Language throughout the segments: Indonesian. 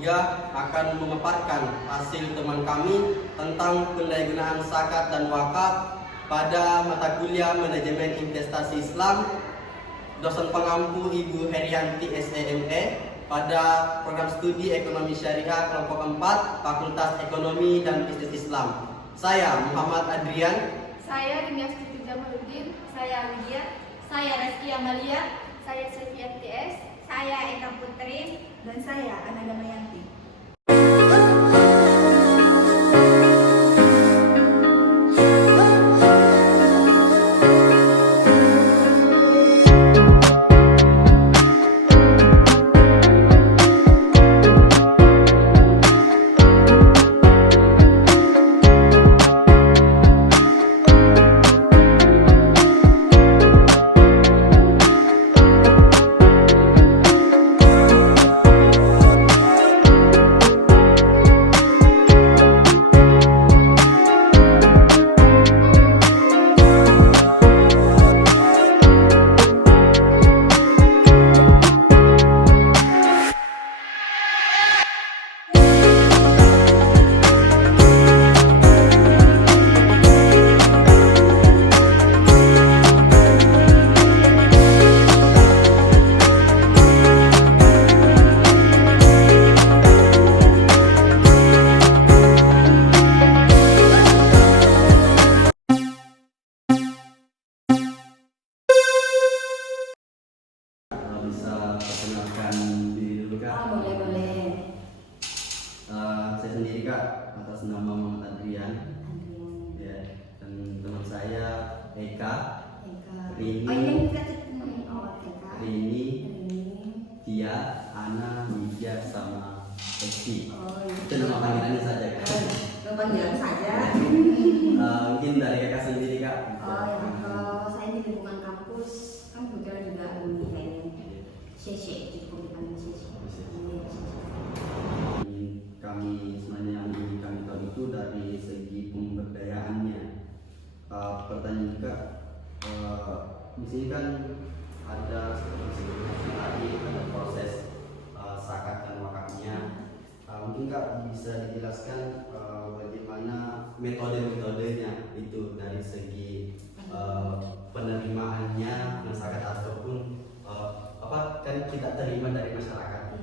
3 akan memaparkan hasil teman kami tentang pendayagunaan zakat dan wakaf pada mata kuliah Manajemen Investasi Islam, dosen pengampu Ibu Herianti SEME pada program studi Ekonomi Syariah kelompok 4 Fakultas Ekonomi dan Bisnis Islam. Saya Muhammad Adrian. Saya Ringga Siti Jamaluddin. Saya Lydia. Saya Reski Amalia. Saya Sylvia TS. Saya Eka Putri. Dan saya Ananda Mayanti. Bisa perkenalkan diri dulu Kak. Boleh. Saya sendiri Kak, atas nama Muhammad Adrian. Ya, dan teman saya Eka, Rini, Tia, Ana, Lydia, sama Eki. Itu nama panggilannya saja Kak. Panggilan saja. Mungkin dari Eka sendiri Kak. Kalau saya di lingkungan kampus kan kebetulan juga alumni kayaknya CC, cukup dipanggil CC. Kami sebenarnya yang ingin kami tahu itu dari segi pemberdayaannya. Pertanyaan juga, di sini kan ada seperti tadi ada proses zakat dan wakafnya. Mungkin Kak bisa dijelaskan bagaimana metode-metodenya itu dari segi penerimaannya zakat ataupun kan kita terima dari masyarakat,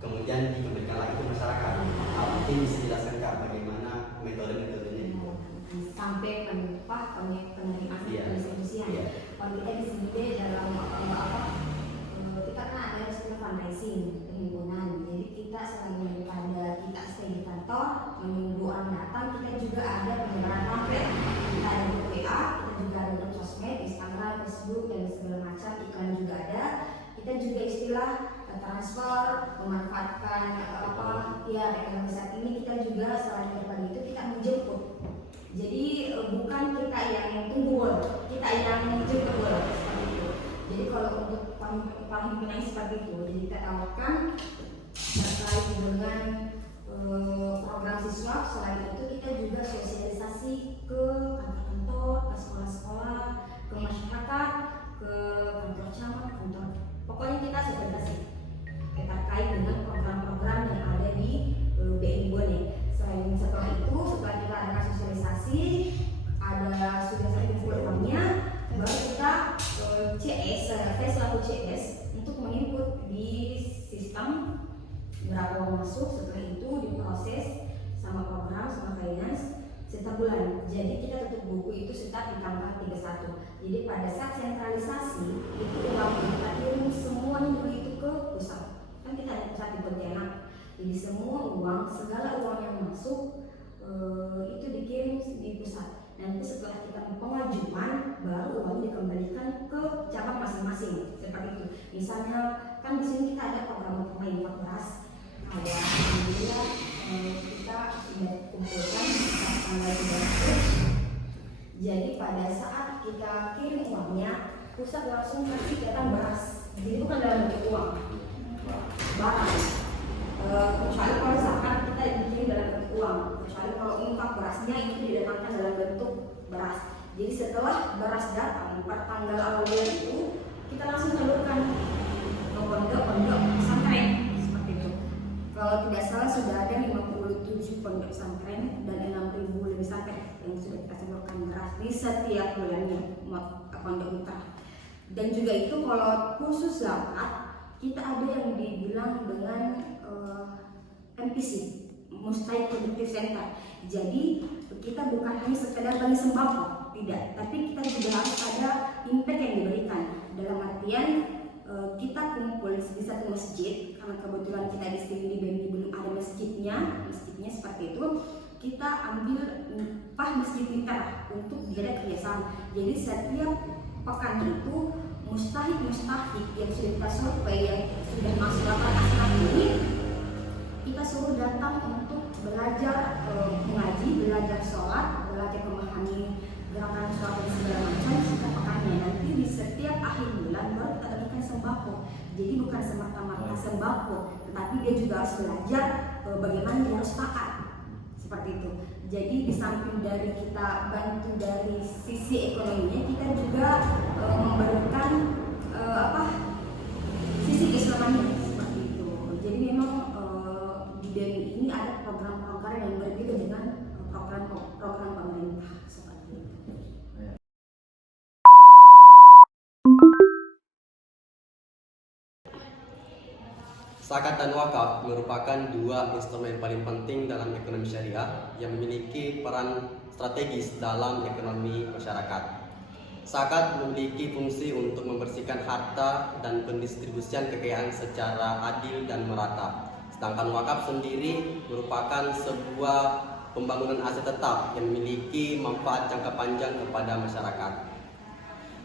kemudian dikembalikan lagi ke masyarakat. Mungkin bisa dijelaskan Kak bagaimana metode-metodenya sampai penerimaan distribusian. Kalau kita di sini dalam kita kan ada istilah fundraising perhimpunan. Jadi kita selain daripada kita stay di kantor menunggu orang datang, kita juga ada penyebaran pamflet. Kita ada di WA, kita juga ada di sosmed, Instagram, Facebook dan segala macam, iklan juga ada. Kita juga istilah transfer, memanfaatkan ekonomi saat ini. Kita juga selain daripada itu kita menjemput. Jadi bukan kita yang tunggu, kita yang menjemput seperti itu. Jadi kalau untuk perhimpunan seperti itu, jadi kita tawarkan terkait dengan program siswa. Selain itu kita juga sosialisasi ke kantor-kantor, ke sekolah-sekolah, ke masyarakat, ke kantor camat, kantor. Pokoknya kita sosialisasi terkait dengan program-program yang ada di BNI Bone. Setelah itu, setelah kita ada sosialisasi, ada sudah saya kumpul uangnya, baru kita CS, saya selaku CS untuk menginput di sistem berapa uang masuk. Setelah itu diproses sama program, sama finance setiap bulan. Jadi kita tutup buku itu setiap di tanggal 31. Jadi pada saat sentralisasi itu uang kita kirim semuanya dulu itu ke pusat. Kan kita ada pusat di Pontianak. Jadi semua uang, segala uang yang masuk itu dikirim di pusat. Nanti setelah kita pengajuan, baru uangnya dikembalikan ke cabang masing-masing. Seperti itu. Misalnya kan di sini kita ada program pemain beras. Alhamdulillah kita sudah kumpulkan tanggal 30. Jadi pada saat kita kirim uangnya, pusat langsung kasih datang beras. Jadi bukan dalam bentuk uang, barang. Kecuali kalau zakat kita dikirim dalam bentuk uang. Kecuali kalau infak berasnya itu didatangkan dalam bentuk beras. Jadi setelah beras datang per tanggal awal bulan itu, kita langsung salurkan ke pondok pesantren seperti itu. Kalau tidak salah Pondok Mitra. Dan juga itu kalau khusus zakat kita ada yang dibilang dengan MPC, Mustahik Productive Center. Jadi kita bukan hanya sekedar bagi sembako, tidak, tapi kita juga harus ada impact yang diberikan. Dalam artian kita kumpul di satu masjid, karena kebetulan kita di sini di BMI belum ada masjidnya seperti itu. Kita ambil upah masjid mitra untuk diada kerjasama. Jadi setiap pekan itu mustahik yang sudah kita survei, yang sudah masuk lapangan asrama ini, kita suruh datang untuk belajar mengaji, belajar sholat, belajar memahami gerakan sholat dan segala macam setiap pekannya. Nanti di setiap akhir bulan baru kita bagikan sembako. Jadi bukan semata-mata sembako, tetapi dia juga harus belajar bagaimana dia harus taat. Seperti itu. Jadi di samping dari kita bantu dari sisi ekonominya, kita juga memberikan sisi keislamannya seperti itu. Jadi memang di BMI ini ada program-program yang berbeda dengan program pemerintah seperti itu. Zakat dan wakaf merupakan dua instrumen paling penting dalam ekonomi syariah yang memiliki peran strategis dalam ekonomi masyarakat. Zakat memiliki fungsi untuk membersihkan harta dan pendistribusian kekayaan secara adil dan merata. Sedangkan wakaf sendiri merupakan sebuah pembangunan aset tetap yang memiliki manfaat jangka panjang kepada masyarakat.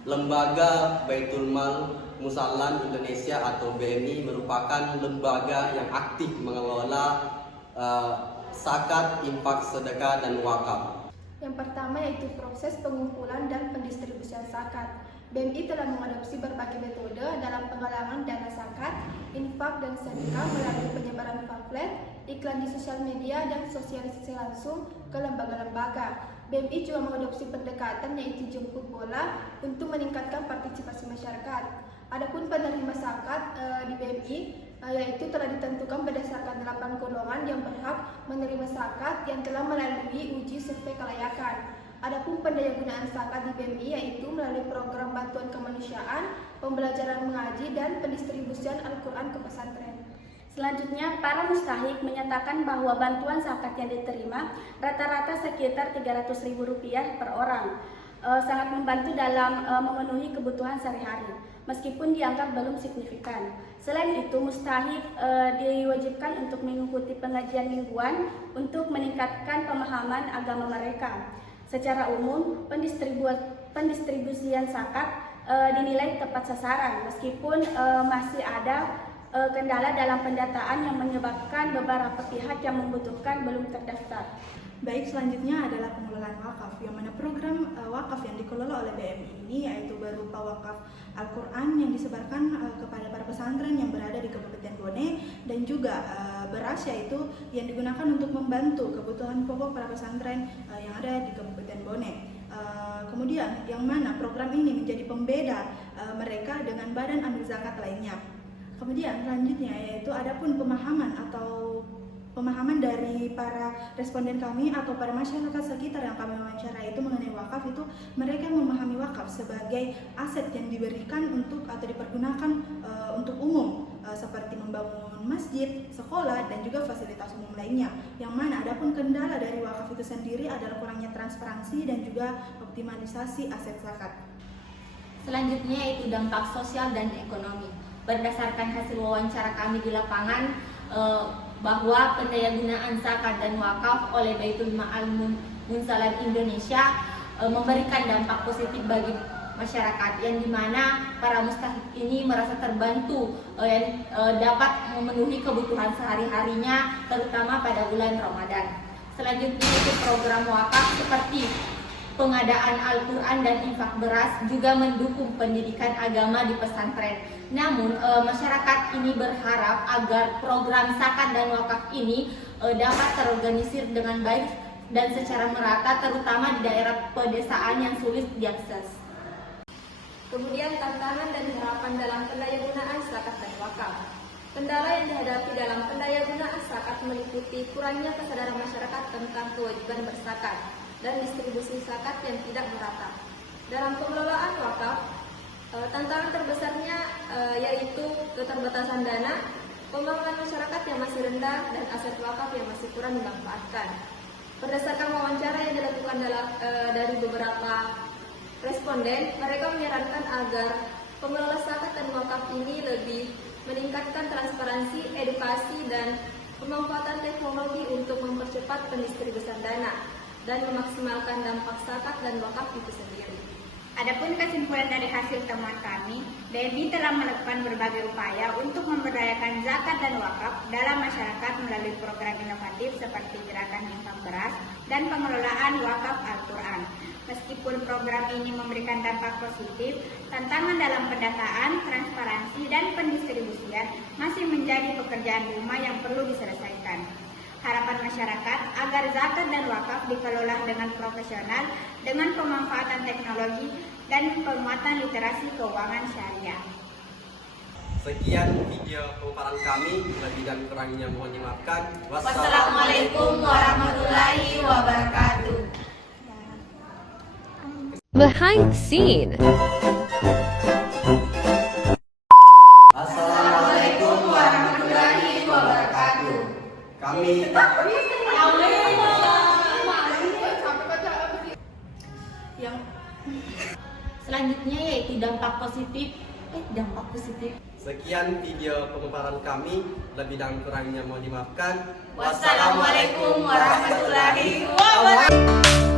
Lembaga Baitul Mal Musallam Indonesia atau BMI merupakan lembaga yang aktif mengelola zakat, infak, sedekah, dan wakaf. Yang pertama yaitu proses pengumpulan dan pendistribusian zakat. BMI telah mengadopsi berbagai metode dalam penggalangan dana zakat, infak, dan sedekah melalui penyebaran pamflet, iklan di sosial media, dan sosialisasi langsung ke lembaga-lembaga. BMI juga mengadopsi pendekatan yaitu jemput bola untuk meningkatkan partisipasi masyarakat. Adapun penerima zakat di BMI yaitu telah ditentukan berdasarkan 8 golongan yang berhak menerima zakat yang telah melalui uji survei kelayakan. Adapun pendayagunaan zakat di BMI yaitu melalui program bantuan kemanusiaan, pembelajaran mengaji, dan pendistribusian Al-Quran ke pesantren. Selanjutnya, para mustahik menyatakan bahwa bantuan zakat yang diterima rata-rata sekitar Rp300.000 per orang. Sangat membantu dalam memenuhi kebutuhan sehari-hari, meskipun dianggap belum signifikan. Selain itu, mustahik diwajibkan untuk mengikuti pengajian mingguan untuk meningkatkan pemahaman agama mereka. Secara umum, pendistribusian zakat dinilai tepat sasaran, meskipun masih ada kendala dalam pendataan yang menyebabkan beberapa pihak yang membutuhkan belum terdaftar. Baik, selanjutnya adalah pengelolaan wakaf, yang mana program wakaf yang dikelola oleh BMI ini yaitu berupa wakaf Al-Quran yang disebarkan kepada para pesantren yang berada di Kabupaten Bone, dan juga beras yaitu yang digunakan untuk membantu kebutuhan pokok para pesantren yang ada di Kabupaten Bone. Kemudian yang mana program ini menjadi pembeda mereka dengan badan amil zakat lainnya. Kemudian selanjutnya yaitu adapun pemahaman dari para responden kami atau para masyarakat sekitar yang kami wawancara itu mengenai wakaf, itu mereka memahami wakaf sebagai aset yang diberikan untuk atau dipergunakan untuk umum seperti membangun masjid, sekolah, dan juga fasilitas umum lainnya. Yang mana adapun kendala dari wakaf itu sendiri adalah kurangnya transparansi dan juga optimalisasi aset zakat. Selanjutnya yaitu dampak sosial dan ekonomi. Berdasarkan hasil wawancara kami di lapangan, bahwa pendayagunaan zakat dan wakaf oleh Baitul Mal Musallam Indonesia memberikan dampak positif bagi masyarakat, yang dimana para mustahik ini merasa terbantu dapat memenuhi kebutuhan sehari-harinya, terutama pada bulan Ramadan. Selanjutnya itu program wakaf seperti pengadaan Al-Quran dan infak beras juga mendukung pendidikan agama di pesantren. Namun masyarakat ini berharap agar program zakat dan wakaf ini dapat terorganisir dengan baik dan secara merata, terutama di daerah pedesaan yang sulit diakses. Kemudian tantangan dan harapan dalam pendayagunaan zakat dan wakaf. Kendala yang dihadapi dalam pendayagunaan zakat meliputi kurangnya kesadaran masyarakat tentang kewajiban berzakat dan distribusi zakat yang tidak merata. Dalam pengelolaan wakaf, tantangan terbesarnya yaitu keterbatasan dana, pembangunan masyarakat yang masih rendah, dan aset wakaf yang masih kurang dimanfaatkan. Berdasarkan wawancara yang dilakukan dari beberapa responden, mereka menyarankan agar pengelola zakat dan wakaf ini lebih meningkatkan transparansi, edukasi, dan pemanfaatan teknologi untuk mempercepat pendistribusian dana dan memaksimalkan dampak zakat dan wakaf itu sendiri. Adapun kesimpulan dari hasil temuan kami, BMI telah melakukan berbagai upaya untuk memberdayakan zakat dan wakaf dalam masyarakat melalui program inovatif seperti gerakan infak beras dan pengelolaan wakaf Al-Quran. Meskipun program ini memberikan dampak positif, tantangan dalam pendataan, transparansi, dan pendistribusian masih menjadi pekerjaan rumah yang perlu diselesaikan. Harapan masyarakat agar zakat dan wakaf dikelola dengan profesional dengan pemanfaatan teknologi dan penguatan literasi keuangan syariah. Sekian video pemaparan kami, lebih dan kurangnya mohon dimaafkan. Wassalamualaikum warahmatullahi wabarakatuh. Behind the scene. Assalamualaikum warahmatullahi wabarakatuh. Kami Yang Selanjutnya yaitu dampak positif. sekian video pemaparan kami, lebih dan kurangnya mohon dimaafkan. Wassalamualaikum warahmatullahi wabarakatuh.